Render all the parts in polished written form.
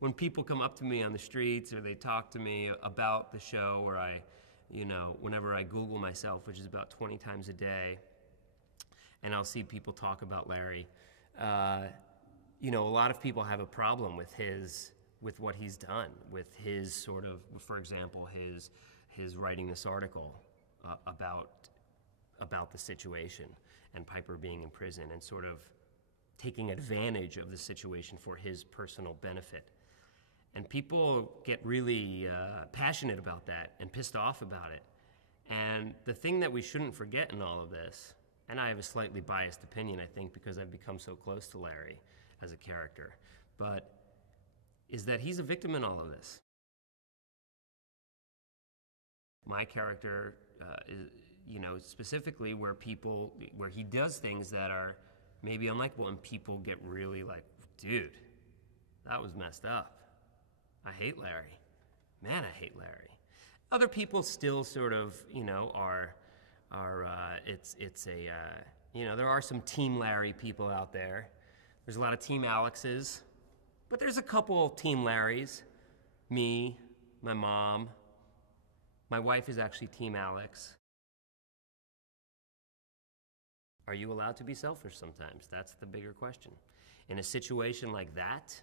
When people come up to me on the streets or they talk to me about the show, or whenever I Google myself, which is about 20 times a day, and I'll see people talk about Larry, a lot of people have a problem with what he's done, with his sort of, for example, his writing this article about the situation and Piper being in prison and sort of taking advantage of the situation for his personal benefit. And people get really passionate about that and pissed off about it. And the thing that we shouldn't forget in all of this, and I have a slightly biased opinion, I think, because I've become so close to Larry as a character, but is that he's a victim in all of this. My character is, specifically where he does things that are maybe unlikable, and people get really like, dude, that was messed up. I hate Larry. Man, I hate Larry. Other people still sort of, there are some Team Larry people out there. There's a lot of Team Alexes, but there's a couple Team Larrys. Me, my mom. My wife is actually Team Alex. Are you allowed to be selfish sometimes? That's the bigger question. In a situation like that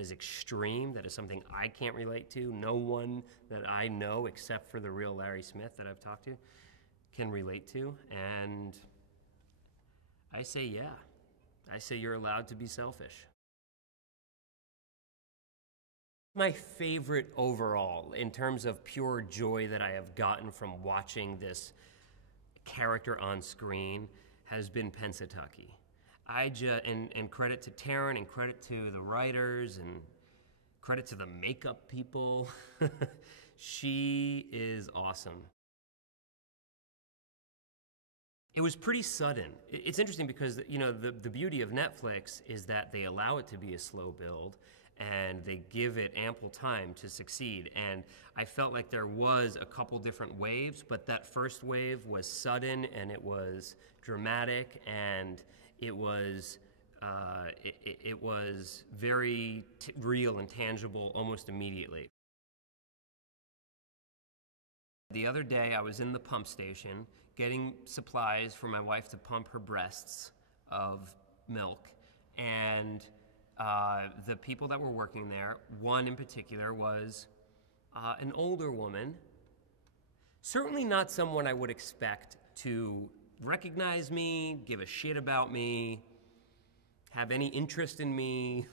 is extreme, that is something I can't relate to, no one that I know except for the real Larry Smith that I've talked to can relate to, and I say yeah. I say you're allowed to be selfish. My favorite overall, in terms of pure joy that I have gotten from watching this character on screen, has been Pennsatucky. And credit to Taryn, and credit to the writers, and credit to the makeup people. She is awesome. It was pretty sudden. It's interesting because the beauty of Netflix is that they allow it to be a slow build, and they give it ample time to succeed. And I felt like there was a couple different waves, but that first wave was sudden, and it was dramatic, and it was very real and tangible almost immediately. The other day I was in the pump station getting supplies for my wife to pump her breasts of milk, and the people that were working there, one in particular was an older woman, certainly not someone I would expect to recognize me, give a shit about me, have any interest in me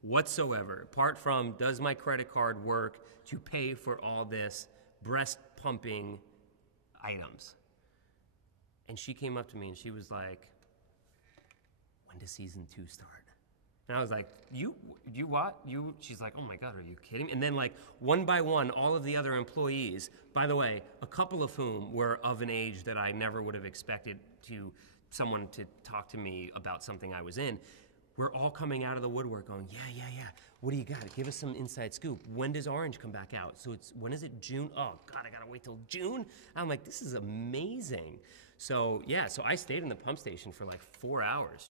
whatsoever, apart from, does my credit card work to pay for all this breast pumping items? And she came up to me and she was like, when does season 2 start? And I was like, you what? She's like, oh my God, are you kidding? And then like one by one, all of the other employees, by the way, a couple of whom were of an age that I never would have expected someone to talk to me about something I was in, we're all coming out of the woodwork going, yeah. What do you got? Give us some inside scoop. When does Orange come back out? When is it, June? Oh God, I gotta wait till June? I'm like, this is amazing. So yeah, so I stayed in the pump station for like 4 hours.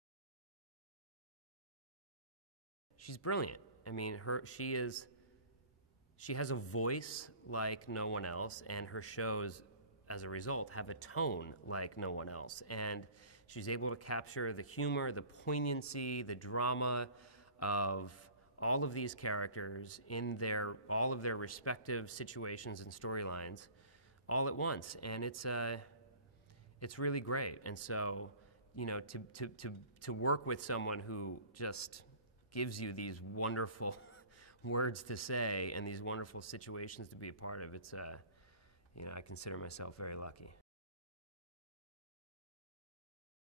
She's brilliant. I mean, she has a voice like no one else, and her shows, as a result, have a tone like no one else. And she's able to capture the humor, the poignancy, the drama of all of these characters in all of their respective situations and storylines all at once. And it's really great. And so, to work with someone who just gives you these wonderful words to say and these wonderful situations to be a part of, it's I consider myself very lucky.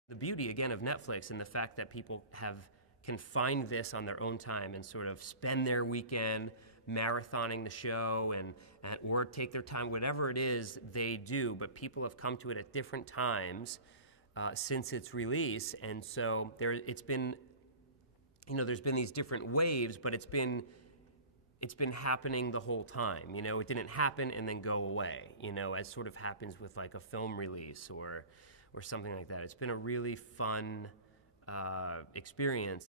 The beauty, again, of Netflix and the fact that people can find this on their own time and sort of spend their weekend marathoning the show or take their time, whatever it is they do, but people have come to it at different times since its release, and so there's been these different waves, but it's been happening the whole time. It didn't happen and then go away, as sort of happens with like a film release or something like that. It's been a really fun experience.